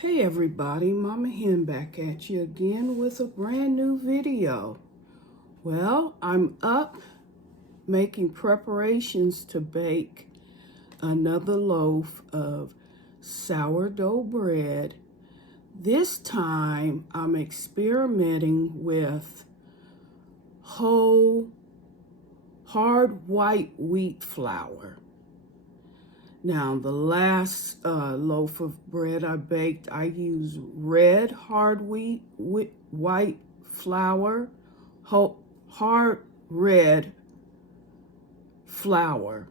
Hey everybody, Mama Hen back at you again with a brand new video. Well, I'm up making preparations to bake another loaf of sourdough bread. This time I'm experimenting with whole hard white wheat flour. Now, the last loaf of bread I baked, I used red hard white flour, hard red flour.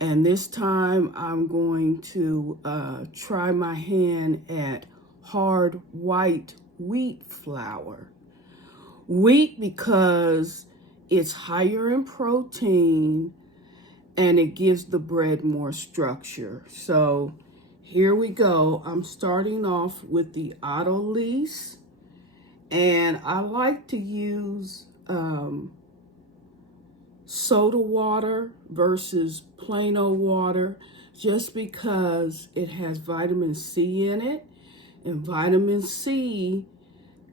And this time I'm going to try my hand at hard white wheat flour. Wheat because it's higher in protein and it gives the bread more structure. So here we go. I'm starting off with the Autolyse, and I like to use soda water versus plain old water just because it has vitamin C in it, and vitamin C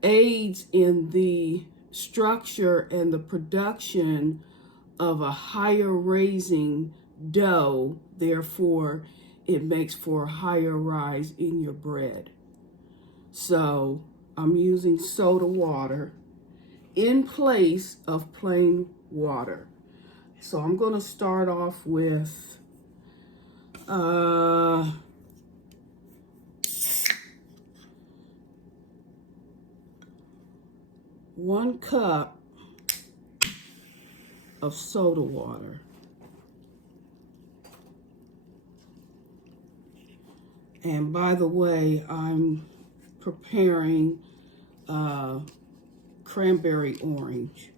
aids in the structure and the production of a higher raising dough. Therefore, it makes for a higher rise in your bread. So I'm using soda water in place of plain water. So I'm going to start off with 1 cup of soda water. And by the way, I'm preparing cranberry orange.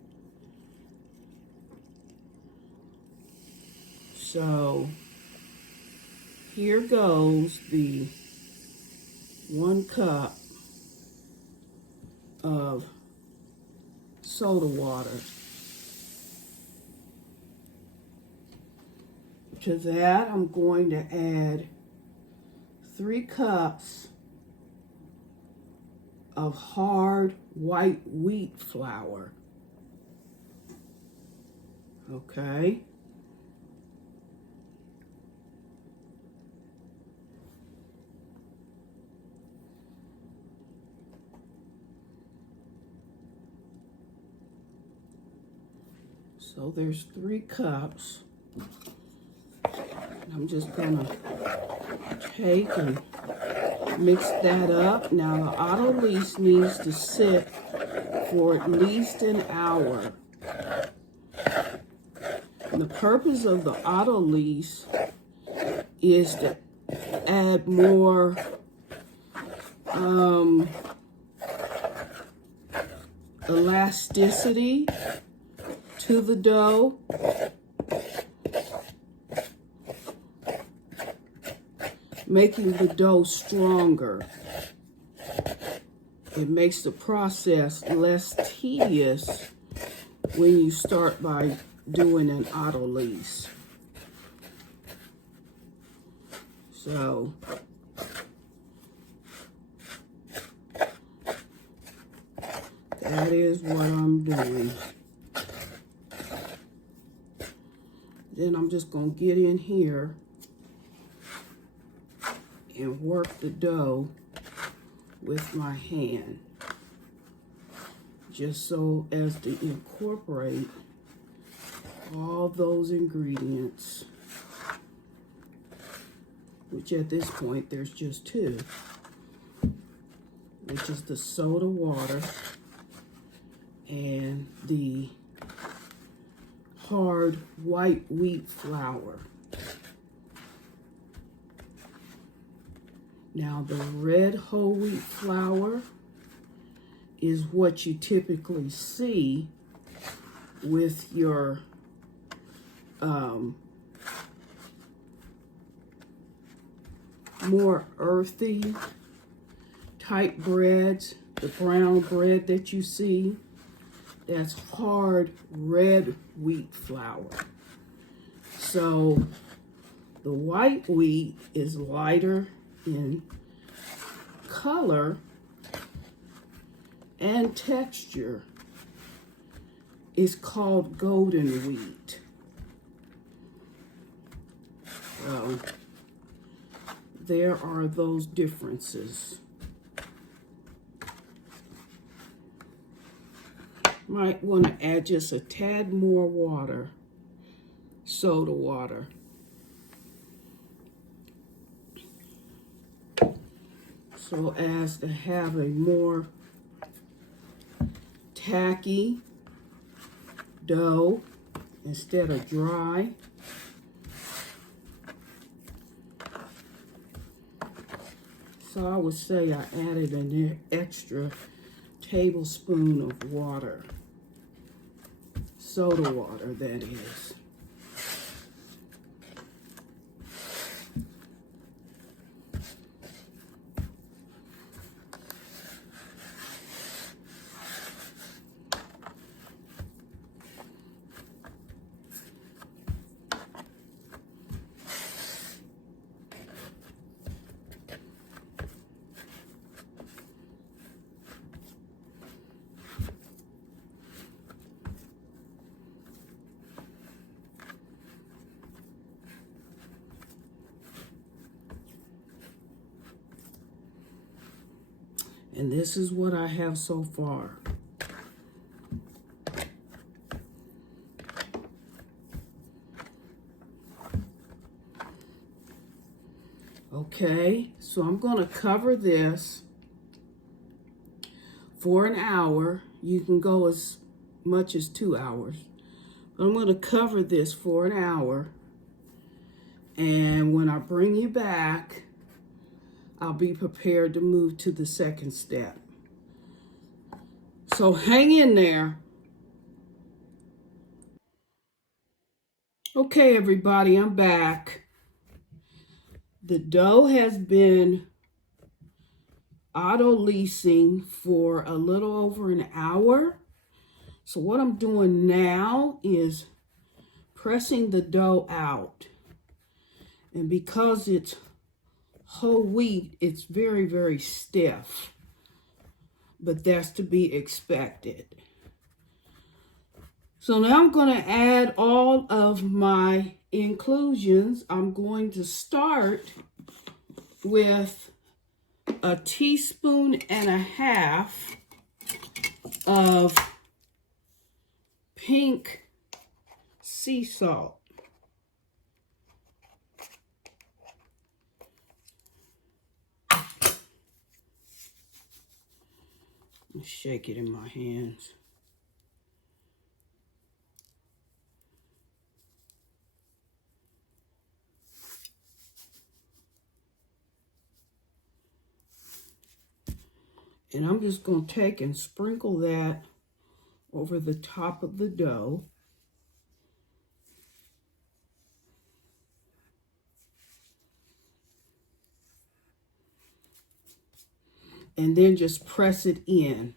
So here goes the 1 cup of soda water. To that, I'm going to add 3 cups of hard white wheat flour. Okay. So there's 3 cups. I'm just gonna take and mix that up. Now the Autolyse needs to sit for at least an hour. And the purpose of the Autolyse is to add more elasticity to the dough. Making the dough stronger. It makes the process less tedious when you start by doing an Autolyse. So that is what I'm doing. Then I'm just going to get in here and work the dough with my hand, just so as to incorporate all those ingredients, which at this point there's just 2, which is the soda water and the hard white wheat flour. Now, the red whole wheat flour is what you typically see with your more earthy type breads. The brown bread that you see, that's hard red wheat flour. So the white wheat is lighter in color and texture is called golden wheat. So there are those differences. Might want to add just a tad more water, soda water. So as to have a more tacky dough instead of dry. So I would say I added an extra tablespoon of water, soda water that is. And this is what I have so far. Okay, so I'm going to cover this for an hour. You can go as much as 2 hours. But I'm going to cover this for an hour. And when I bring you back, I'll be prepared to move to the second step. So hang in there. Okay, everybody, I'm back. The dough has been autolysing for a little over an hour. So what I'm doing now is pressing the dough out. And because it's whole wheat, it's very, very stiff, but that's to be expected. So now I'm going to add all of my inclusions. I'm going to start with a teaspoon and a half of pink sea salt. Shake it in my hands. And I'm just going to take and sprinkle that over the top of the dough. And then just press it in.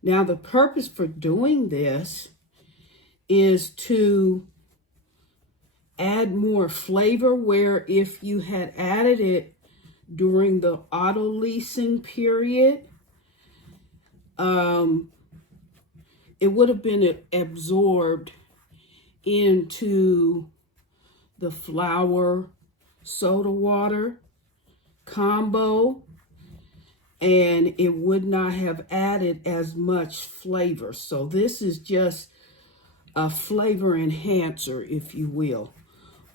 Now the purpose for doing this is to add more flavor, where if you had added it during the autolysing period, it would have been absorbed into the flour soda water combo, and it would not have added as much flavor. So this is just a flavor enhancer, if you will,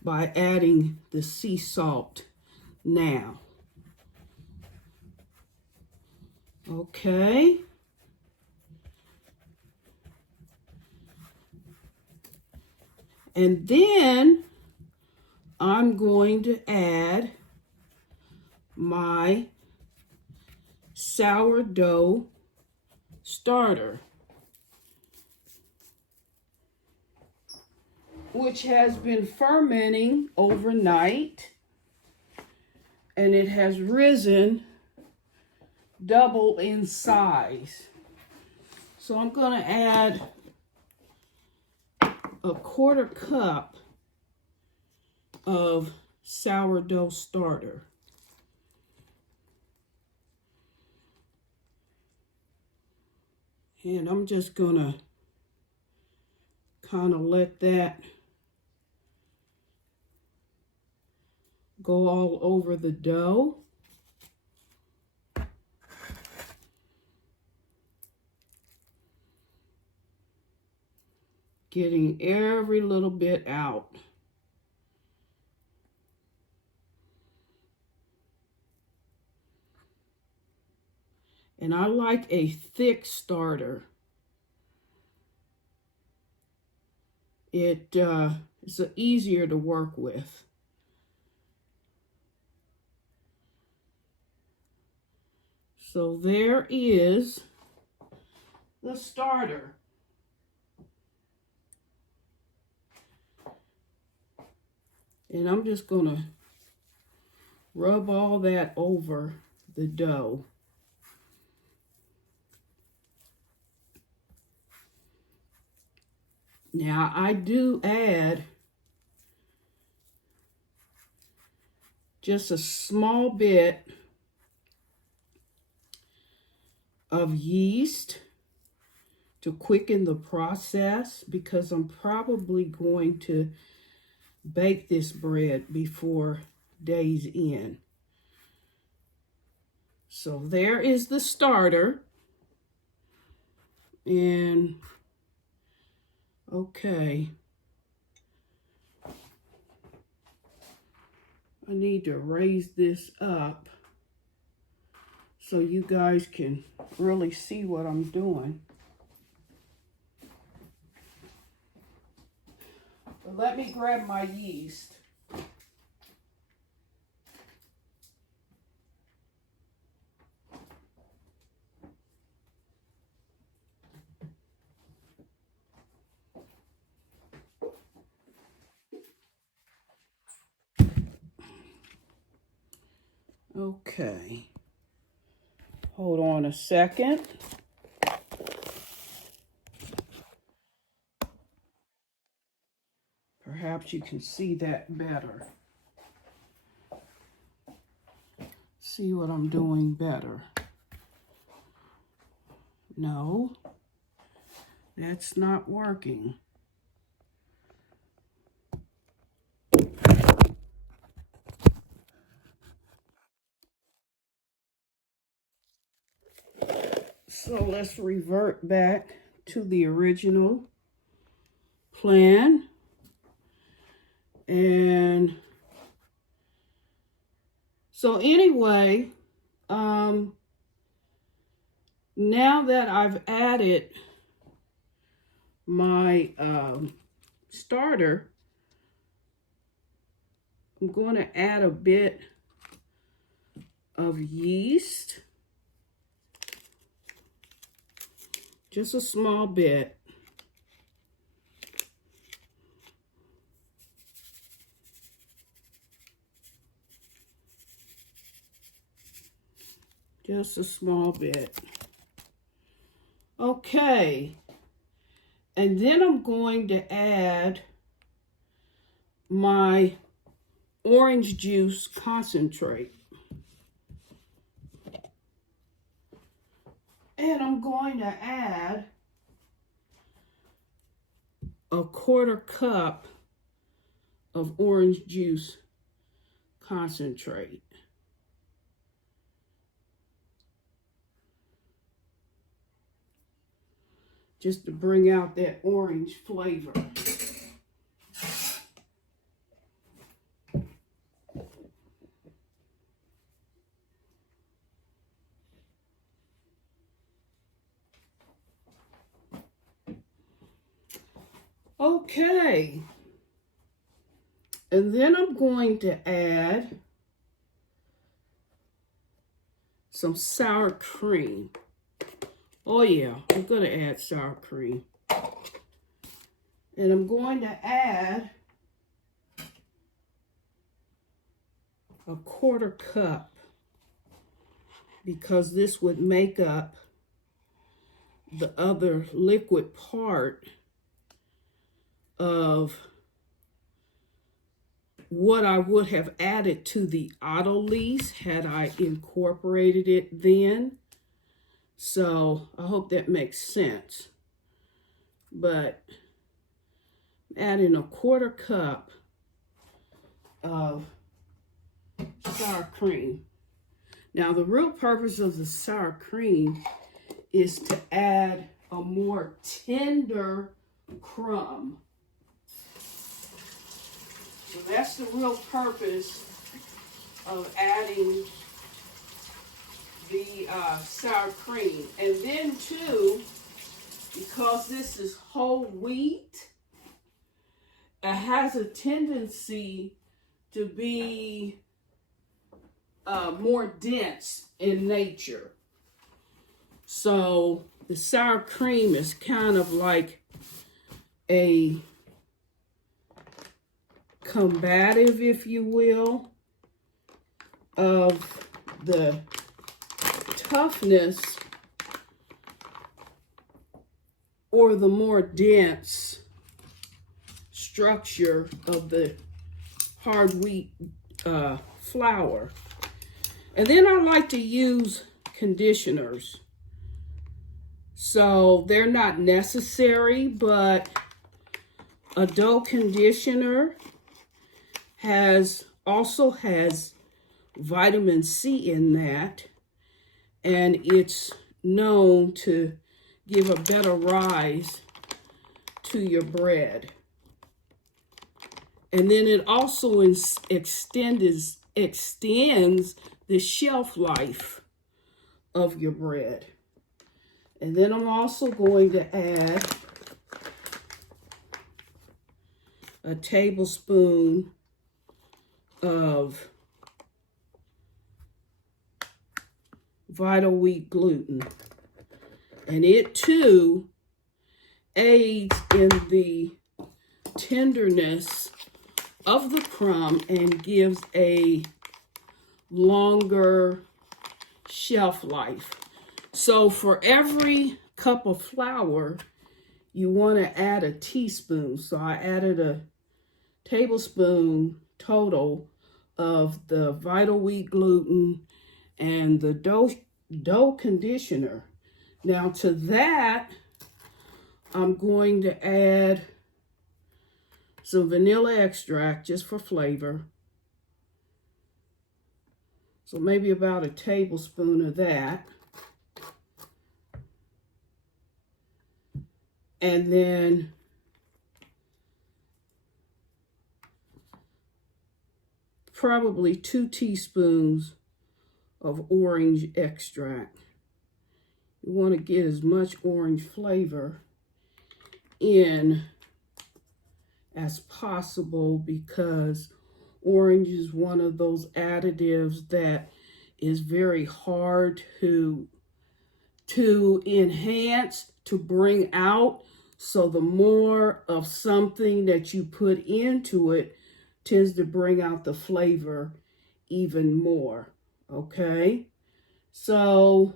by adding the sea salt now. Okay. And then I'm going to add my sourdough starter, which has been fermenting overnight, and it has risen double in size. So I'm going to add a 1/4 cup of sourdough starter. And I'm just gonna kind of let that go all over the dough. Getting every little bit out. And I like a thick starter. It's easier to work with. So there is the starter. And I'm just going to rub all that over the dough. Now I do add just a small bit of yeast to quicken the process because I'm probably going to bake this bread before day's end. So there is the starter. And okay, I need to raise this up so you guys can really see what I'm doing. But let me grab my yeast. Okay, hold on a second. Perhaps you can see that better. See what I'm doing better. No, that's not working. So let's revert back to the original plan. And so anyway, now that I've added my starter, I'm going to add a bit of yeast. Just a small bit. Just a small bit. Okay. And then I'm going to add my orange juice concentrate. And I'm going to add a 1/4 cup of orange juice concentrate. Just to bring out that orange flavor. Okay. And then I'm going to add some sour cream. Oh yeah, I'm going to add sour cream. And I'm going to add a 1/4 cup because this would make up the other liquid part of what I would have added to the Autolyse had I incorporated it then. So I hope that makes sense. But adding a 1/4 cup of sour cream. Now the real purpose of the sour cream is to add a more tender crumb. So that's the real purpose of adding the sour cream. And then too, because this is whole wheat, it has a tendency to be more dense in nature. So the sour cream is kind of like a combative, if you will, of the toughness or the more dense structure of the hard wheat flour. And then I like to use conditioners. So they're not necessary, but a dough conditioner also has vitamin C in that, and it's known to give a better rise to your bread. And then it also extends the shelf life of your bread. And then I'm also going to add a tablespoon of vital wheat gluten. And it too aids in the tenderness of the crumb and gives a longer shelf life. So for every cup of flour, you want to add a teaspoon. So I added a tablespoon total of the vital wheat gluten and the dough conditioner. Now to that, I'm going to add some vanilla extract just for flavor. So maybe about a tablespoon of that. And then probably 2 teaspoons of orange extract. You want to get as much orange flavor in as possible because orange is one of those additives that is very hard to enhance, to bring out. So the more of something that you put into it tends to bring out the flavor even more. Okay, so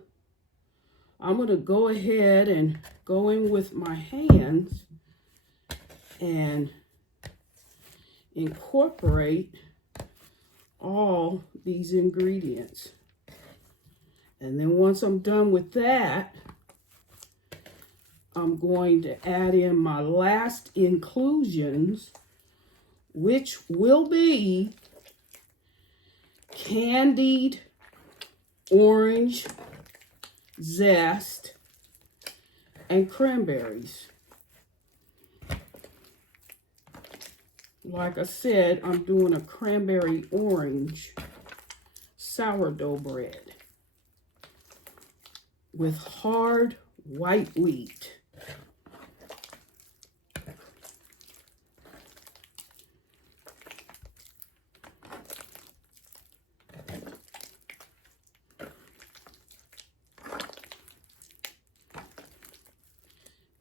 I'm going to go ahead and go in with my hands and incorporate all these ingredients. And then once I'm done with that, I'm going to add in my last inclusions, which will be candied orange zest and cranberries. Like I said, I'm doing a cranberry orange sourdough bread with hard white wheat.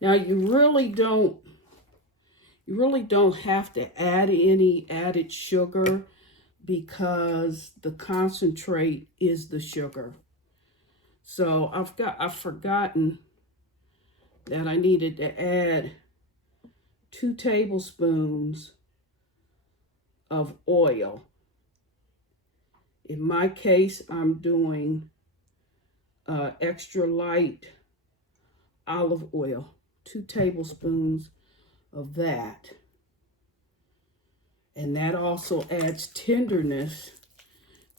Now you really don't have to add any added sugar because the concentrate is the sugar. So I've forgotten that I needed to add 2 tablespoons of oil. In my case, I'm doing extra light olive oil, 2 tablespoons of that. And that also adds tenderness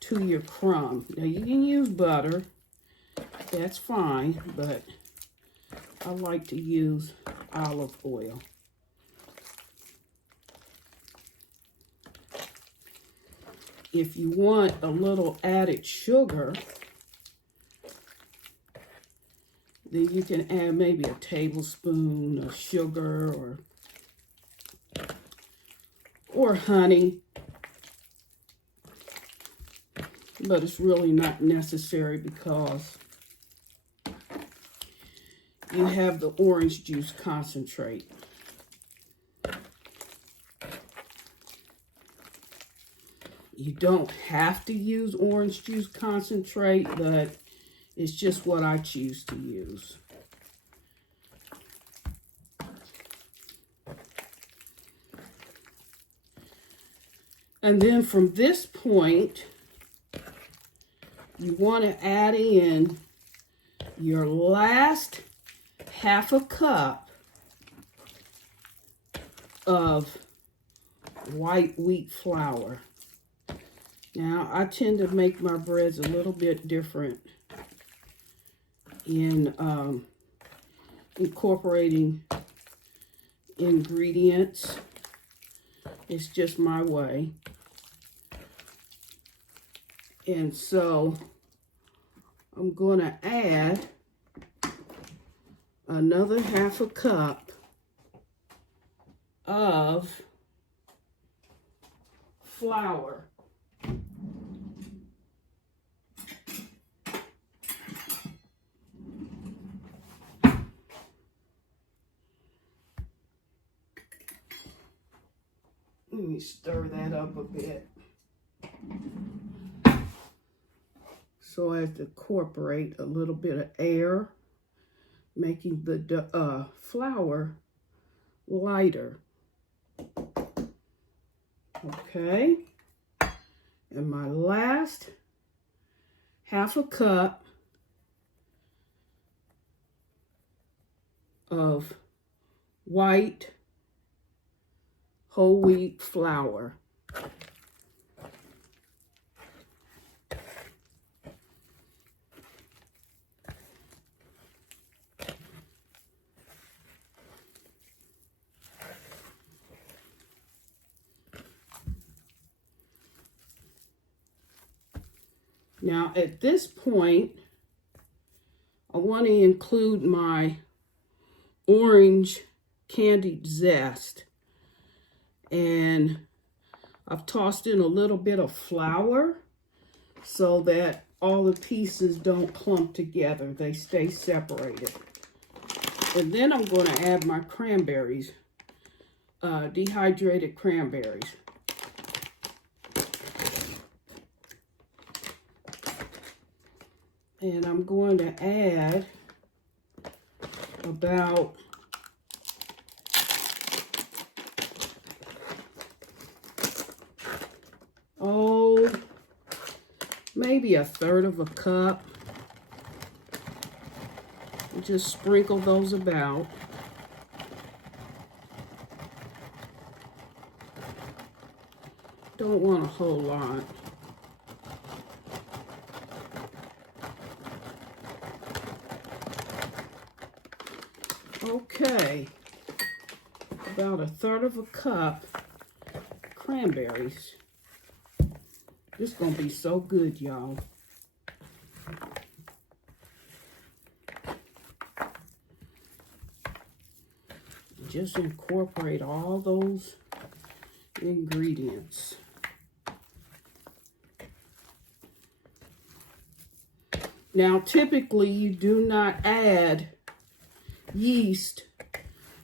to your crumb. Now you can use butter, that's fine, but I like to use olive oil. If you want a little added sugar, then you can add maybe a tablespoon of sugar or honey. But it's really not necessary because you have the orange juice concentrate. You don't have to use orange juice concentrate, but it's just what I choose to use. And then from this point, you want to add in your last ½ cup of white wheat flour. Now, I tend to make my breads a little bit different in incorporating ingredients. It's just my way. And so I'm going to add another ½ cup of flour. Let me stir that up a bit so as to incorporate a little bit of air, making the flour lighter. Okay, and my last ½ cup of white whole wheat flour. Now at this point, I want to include my orange candied zest. And I've tossed in a little bit of flour so that all the pieces don't clump together. They stay separated. And then I'm going to add my cranberries, dehydrated cranberries. And I'm going to add about maybe 1/3 cup. Just sprinkle those about. Don't want a whole lot. Okay, about 1/3 cup cranberries. This is gonna be so good, y'all. Just incorporate all those ingredients. Now, typically you do not add yeast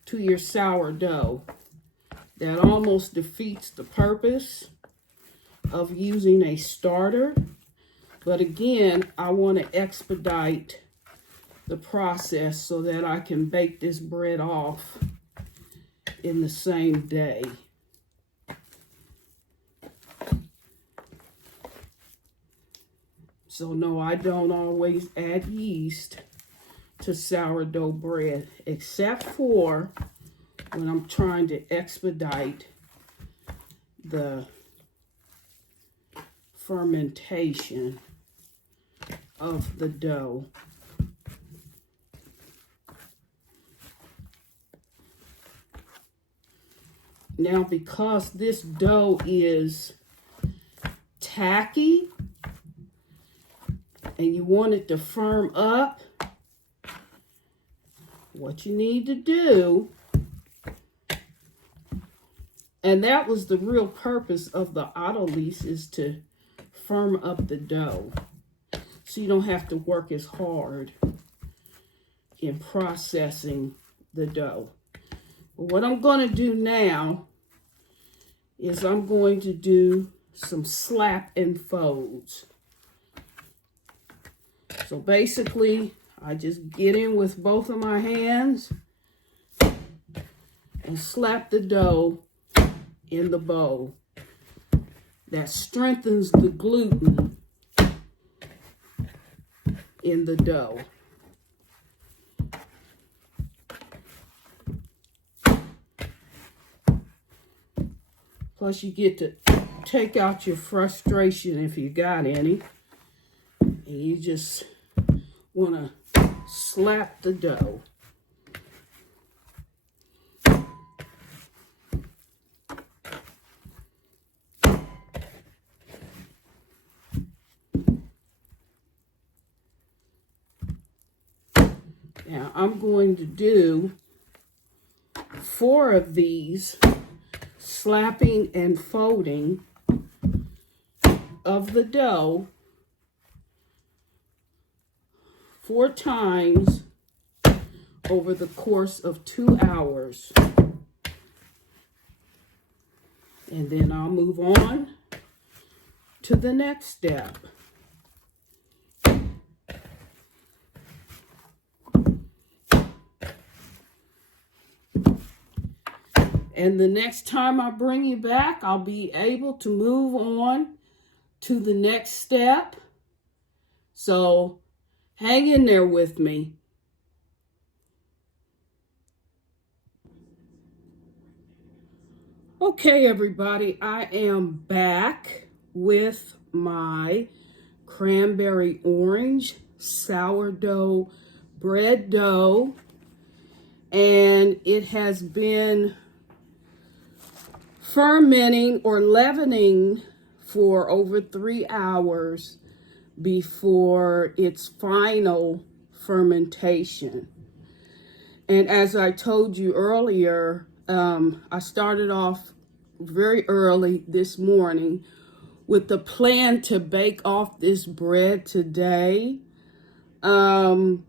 to your sourdough. That almost defeats the purpose of using a starter. But again, I want to expedite the process so that I can bake this bread off in the same day. So no, I don't always add yeast to sourdough bread, except for when I'm trying to expedite the fermentation of the dough. Now, because this dough is tacky and you want it to firm up, what you need to do, and that was the real purpose of the Autolyse, is to firm up the dough so you don't have to work as hard in processing the dough. But what I'm going to do now is I'm going to do some slap and folds. So basically, I just get in with both of my hands and slap the dough in the bowl. That strengthens the gluten in the dough. Plus, you get to take out your frustration if you got any. And you just want to slap the dough. Now, I'm going to do 4 of these slapping and folding of the dough 4 times over the course of 2 hours. And then I'll move on to the next step. And the next time I bring you back, I'll be able to move on to the next step. So hang in there with me. Okay, everybody, I am back with my cranberry orange sourdough bread dough. And it has been fermenting or leavening for over 3 hours before its final fermentation. And as I told you earlier, I started off very early this morning with the plan to bake off this bread today. And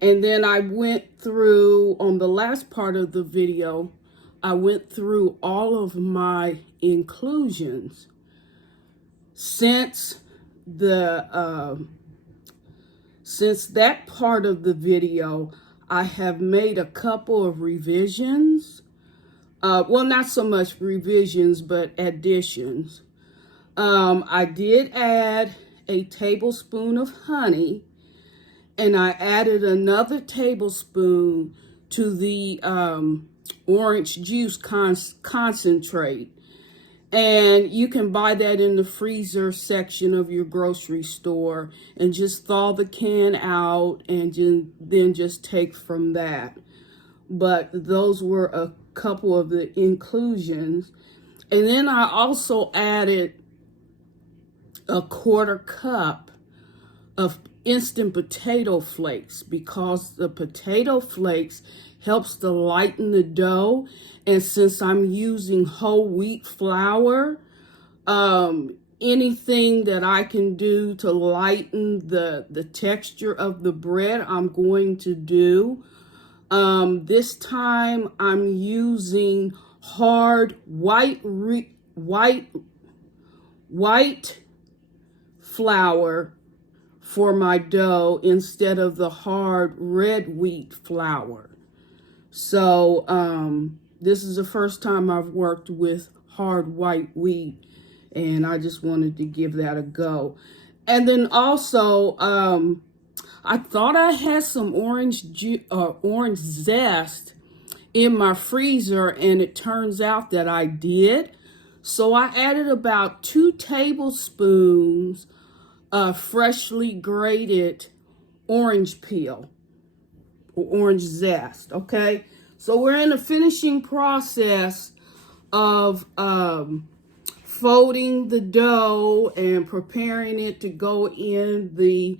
then I went through, on the last part of the video, I went through all of my inclusions. Since that part of the video, I have made a couple of revisions. Well, not so much revisions, but additions. I did add a tablespoon of honey, and I added another tablespoon to the orange juice concentrate. And you can buy that in the freezer section of your grocery store and just thaw the can out and then just take from that. But those were a couple of the inclusions. And then I also added a 1/4 cup of instant potato flakes, because the potato flakes helps to lighten the dough. And since I'm using whole wheat flour, anything that I can do to lighten the texture of the bread, I'm going to do. This time I'm using hard white flour for my dough instead of the hard red wheat flour. So this is the first time I've worked with hard white wheat, and I just wanted to give that a go. And then also, I thought I had some orange zest in my freezer, and it turns out that I did. So I added about 2 tablespoons of freshly grated orange peel or orange zest, okay? So we're in the finishing process of folding the dough and preparing it to go in the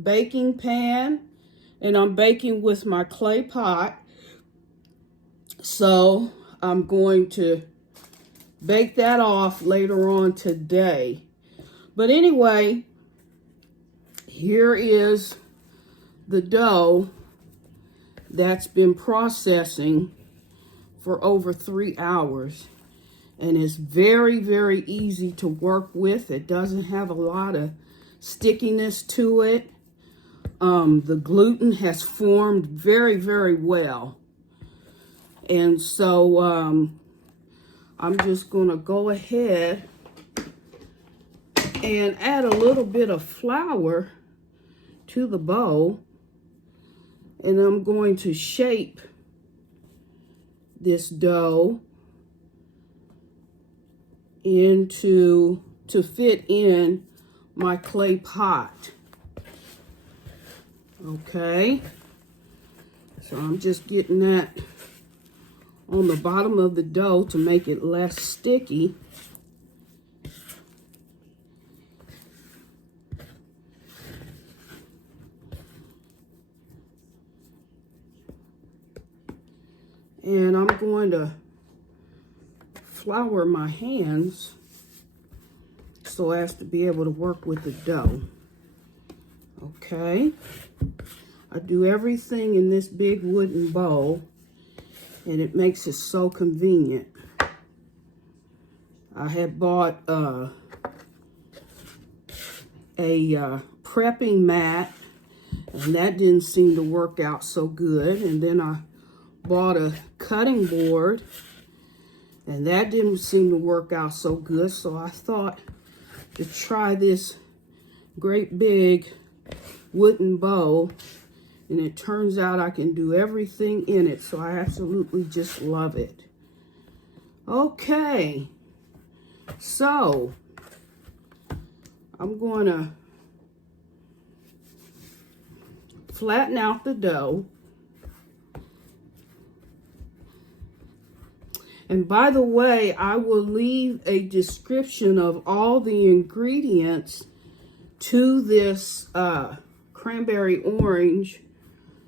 baking pan. And I'm baking with my clay pot. So I'm going to bake that off later on today. But anyway, here is the dough that's been processing for over 3 hours. And it's very, very easy to work with. It doesn't have a lot of stickiness to it. The gluten has formed very, very well. And so I'm just going to go ahead and add a little bit of flour to the bowl. And I'm going to shape this dough to fit in my clay pot. Okay. So I'm just getting that on the bottom of the dough to make it less sticky. And I'm going to flour my hands so as to be able to work with the dough. Okay. I do everything in this big wooden bowl, and it makes it so convenient. I had bought a prepping mat, and that didn't seem to work out so good. And then I bought a cutting board, and that didn't seem to work out so good. So I thought to try this great big wooden bowl, and it turns out I can do everything in it. So I absolutely just love it. Okay, so I'm going to flatten out the dough. And by the way, I will leave a description of all the ingredients to this cranberry orange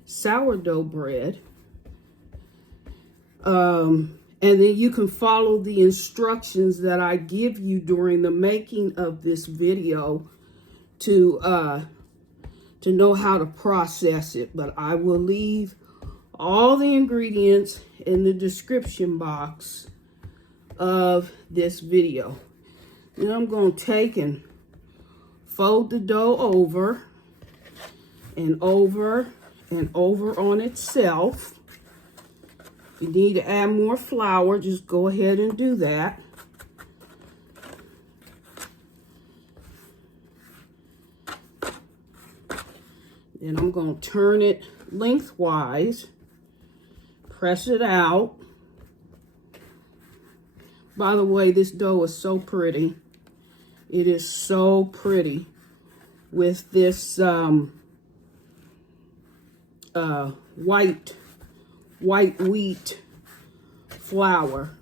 sourdough bread. And then you can follow the instructions that I give you during the making of this video to know how to process it. But I will leave all the ingredients in the description box of this video. Then I'm going to take and fold the dough over and over and over on itself. If you need to add more flour, just go ahead and do that. Then I'm going to turn it lengthwise, press it out. By the way, this dough is so pretty. It is so pretty with this white wheat flour.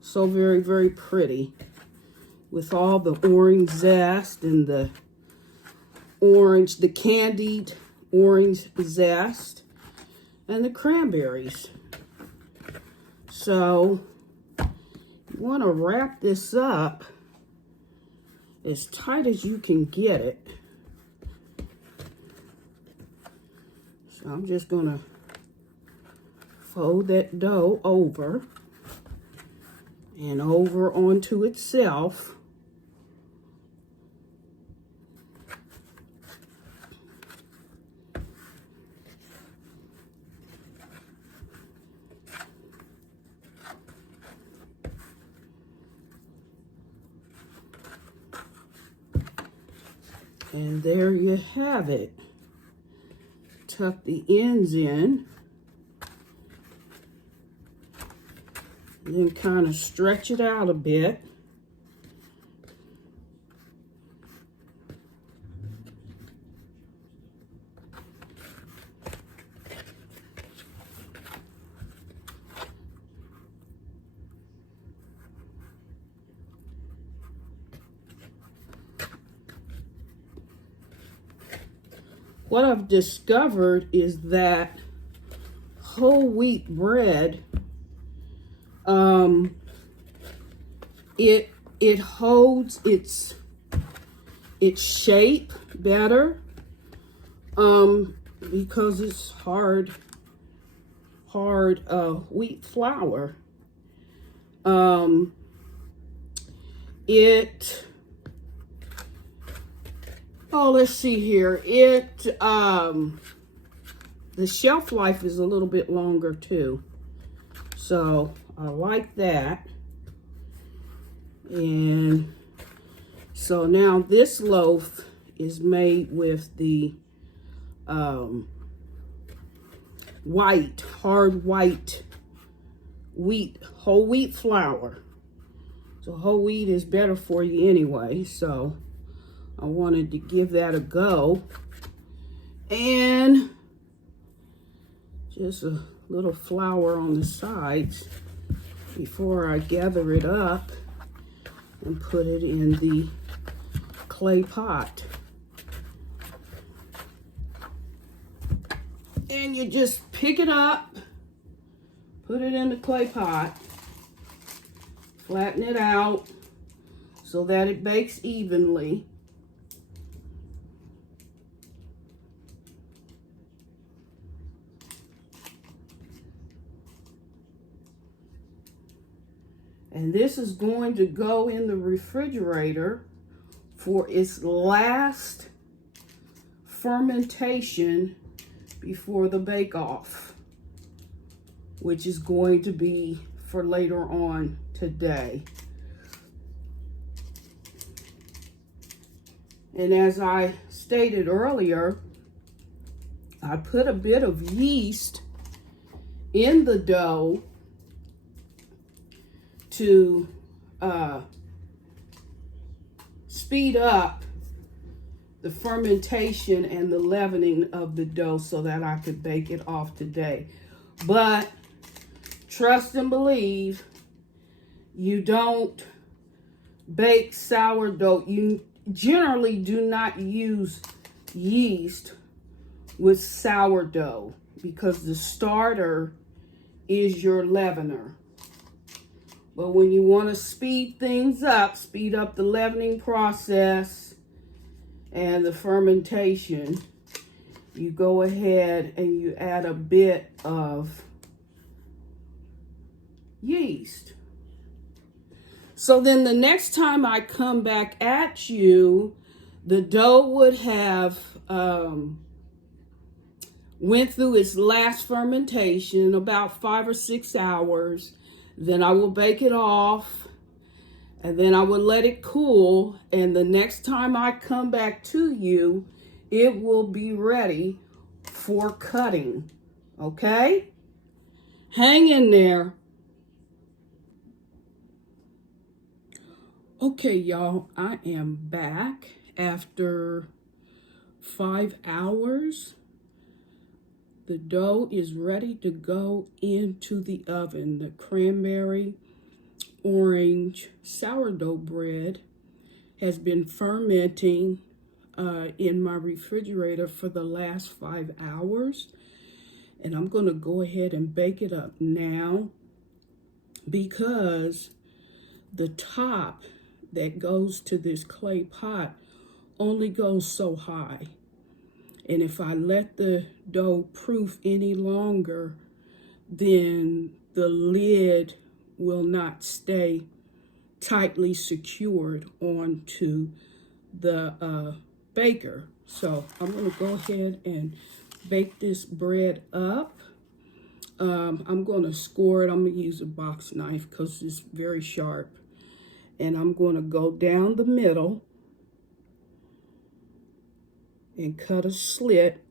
So very, very pretty with all the orange zest and the candied orange zest and the cranberries. So you want to wrap this up as tight as you can get it. So I'm just going to fold that dough over and over onto itself. And there you have it. Tuck the ends in. Then kind of stretch it out a bit. What I've discovered is that whole wheat bread, it holds its shape better, because it's hard wheat flour. Let's see here. The shelf life is a little bit longer too. So I like that. And so now this loaf is made with the hard white wheat, whole wheat flour. So whole wheat is better for you anyway. So I wanted to give that a go. And just a little flour on the sides before I gather it up and put it in the clay pot. And you just pick it up, put it in the clay pot, flatten it out so that it bakes evenly. And this is going to go in the refrigerator for its last fermentation before the bake-off, which is going to be for later on today. And as I stated earlier, I put a bit of yeast in the dough to speed up the fermentation and the leavening of the dough so that I could bake it off today. But trust and believe, you don't bake sourdough. You generally do not use yeast with sourdough because the starter is your leavener. But when you want to speed things up, speed up the leavening process and the fermentation, you go ahead and you add a bit of yeast. So then the next time I come back at you, the dough would have went through its last fermentation, about 5 or 6 hours. Then I will bake it off, and then I will let it cool, and the next time I come back to you, it will be ready for cutting, okay? Hang in there. Okay, y'all, I am back after 5 hours. The dough is ready to go into the oven. The cranberry orange sourdough bread has been fermenting in my refrigerator for the last 5 hours. And I'm going to go ahead and bake it up now because the top that goes to this clay pot only goes so high. And if I let the dough proof any longer, then the lid will not stay tightly secured onto the baker. So I'm going to go ahead and bake this bread up. I'm going to score it. I'm going to use a box knife because it's very sharp. And I'm going to go down the middle. and cut a slit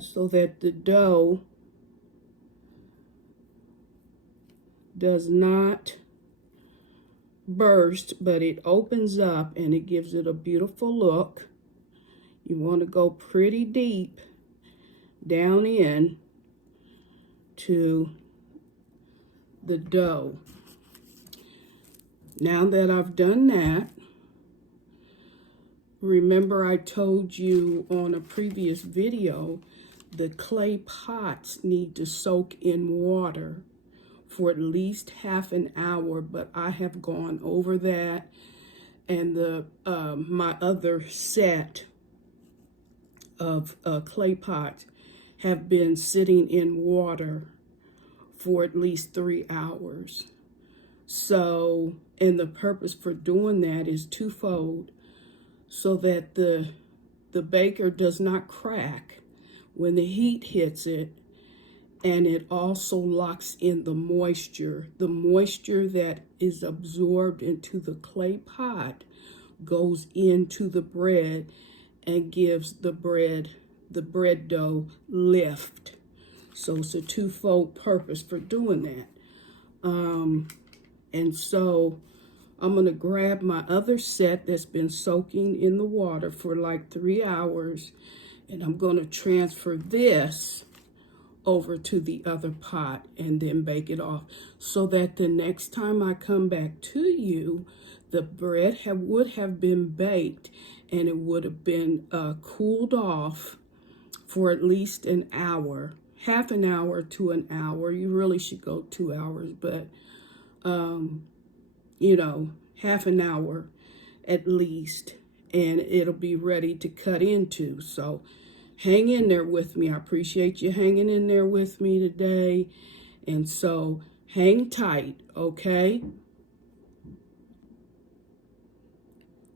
so that the dough does not burst, but it opens up and it gives it a beautiful look. You want to go pretty deep down in to the dough. Now that I've done that, remember I told you on a previous video, the clay pots need to soak in water for at least half an hour, but I have gone over that, and the my other set of clay pots have been sitting in water for at least 3 hours. So, and the purpose for doing that is twofold, so that the baker does not crack when the heat hits it, and it also locks in the moisture. The moisture that is absorbed into the clay pot goes into the bread and gives the bread dough lift. So it's a twofold purpose for doing that. And so I'm going to grab my other set that's been soaking in the water for like 3 hours, and I'm going to transfer this over to the other pot and then bake it off, so that the next time I come back to you, the bread would have been baked and it would have been cooled off for at least an hour, half an hour to an hour. You really should go 2 hours, but you know, half an hour at least, and it'll be ready to cut into. So hang in there with me. I appreciate you hanging in there with me today. And so hang tight, okay?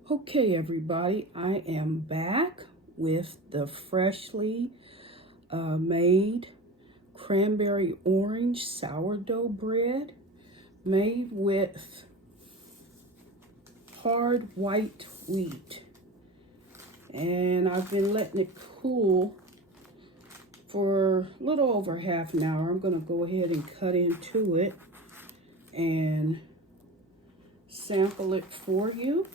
Okay, everybody, I am back with the freshly made cranberry orange sourdough bread made with hard white wheat. And I've been letting it cool for a little over half an hour. I'm going to go ahead and cut into it and sample it for you.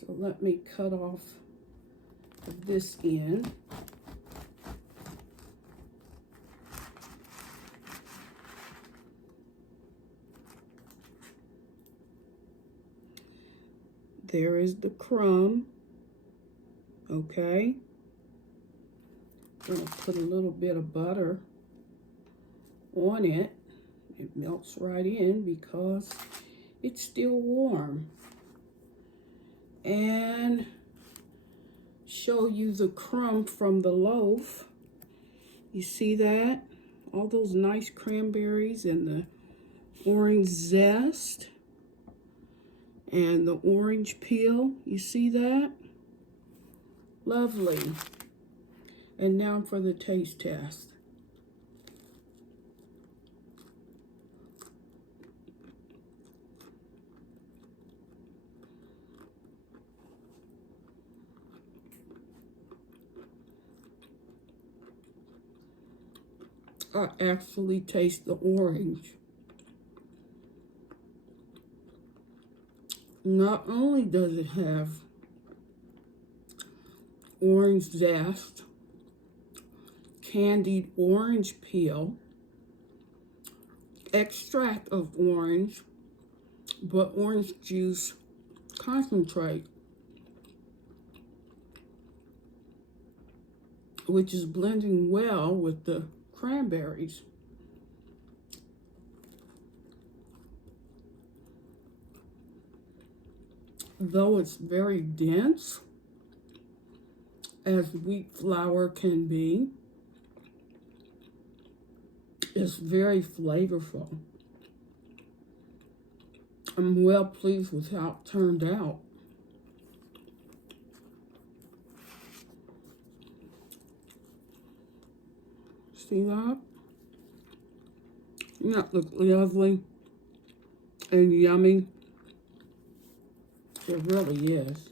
So let me cut off this end. There is the crumb, okay? I'm gonna put a little bit of butter on it. It melts right in because it's still warm. And show you the crumb from the loaf. You see that? All those nice cranberries and the orange zest and the orange peel. You see that? Lovely. And now for the taste test. I actually taste the orange. Not only does it have orange zest, candied orange peel, extract of orange, but orange juice concentrate, which is blending well with the cranberries. Though it's very dense, as wheat flour can be, it's very flavorful. I'm well pleased with how it turned out. See that? Doesn't that look lovely and yummy? It really is.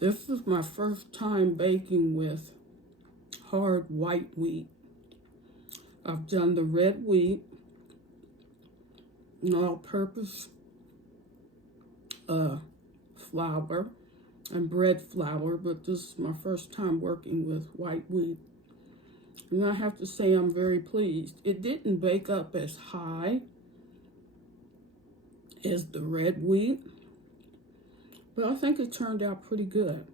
This is my first time baking with hard white wheat. I've done the red wheat and all-purpose flour and bread flour, but this is my first time working with white wheat. And I have to say I'm very pleased. It didn't bake up as high as the red wheat, but I think it turned out pretty good.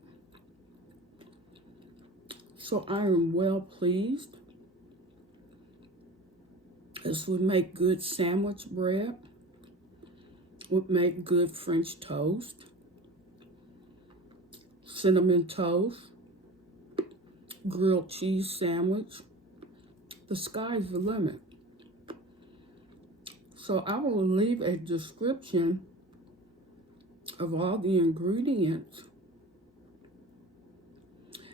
So I am well pleased. This would make good sandwich bread, would make good French toast, cinnamon toast, grilled cheese sandwich. The sky's the limit. So I will leave a description of all the ingredients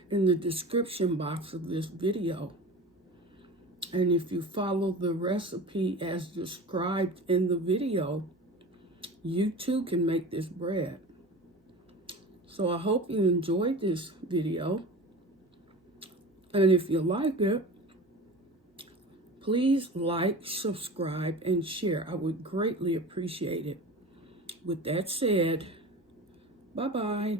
in the description box of this video. And if you follow the recipe as described in the video, you too can make this bread. So I hope you enjoyed this video. And if you like it, please like, subscribe, and share. I would greatly appreciate it. With that said, bye-bye.